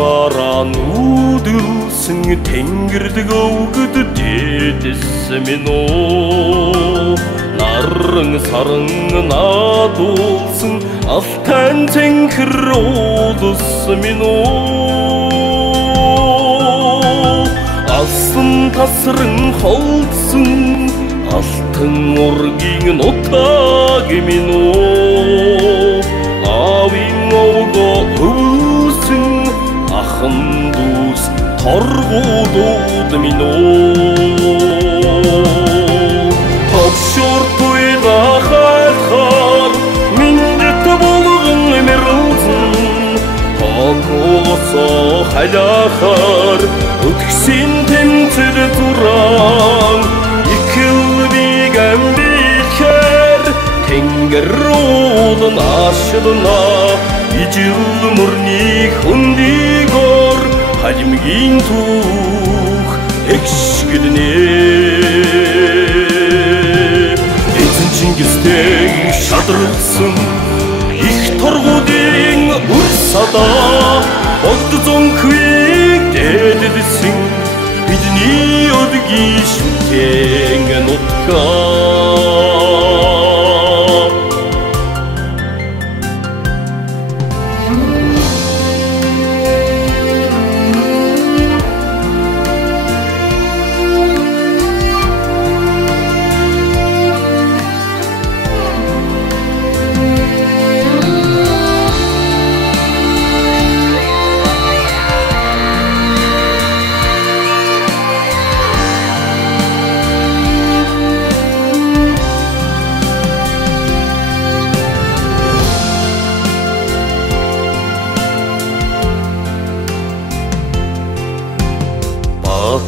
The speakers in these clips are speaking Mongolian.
Ашгаараа нүүдэлсэн тэнгэрдэг өвгөд дэдэс минь оо наран саран наадуулсан алтай цэнхэр уулс минь оо алсан тасран холдсон алтан ургийн нутаг минь оо аавын овгоо өвсөн ахын дүүс торгуудууд минь оо ховшор туйга хайлахаар миндэт болгон мэрэлзэн хогоосоо халахаар өтгсөн тэмцэл зуран икэлбиг амбилхээр тэнгэр уулан ашилна ижил мөрний хөндигор халимгийн түүх экшгднэ эзэн Чингистэй шадралсан их торгуудын үр садаа богд зонхвиг дэдэсэн бидний өдгийн шүтэн нутгаа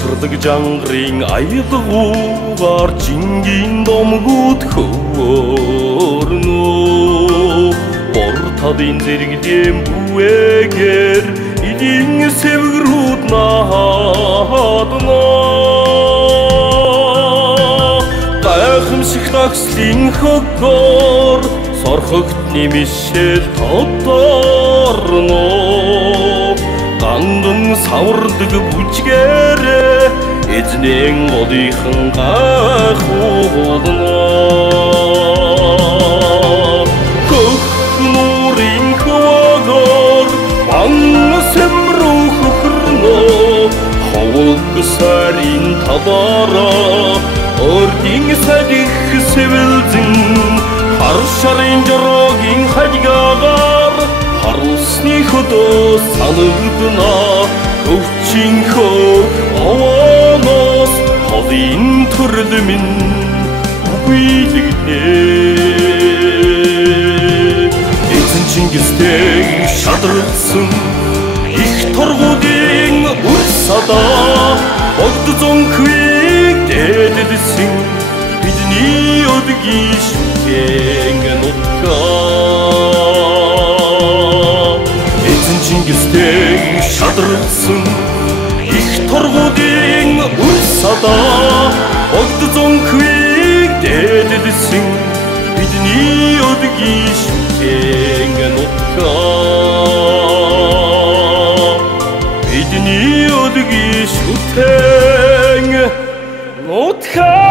Батырдаг жангарын аялгуугаар жингийн домгууд хөвөрнө Бортадын зэрэгдэм бүэгээр эдийн сэвгрүүд наадна Гайхамшиг такслын хөггөр сорхогт нэмишэл тодорно Ганган савардаг бүжгээрээ эзнэн одынхан гайхуулна Хөх нуурын хөвөгөр ван сэмрүү хөхөрнө Ховог сарын табаараа ордын садих сэвэлзэн хар шарын жорогийн хажгаагаар Харусны хөдөө санагдна өвчин хөө овоноос холын төрөл минь үгүйлэгнэ эзэн Чингистэй шадралсан их торгуудын үр садаа богд зонхвиг дэдэсэн бидний өдгийн шүтэн нутгаа Чингистэй шадралсан их торгуудын үр садаа богд зонхвиг дэдэсэн бидний өдгийн шүтэн нутгаа бидний өдгийн шүтэн нутгаа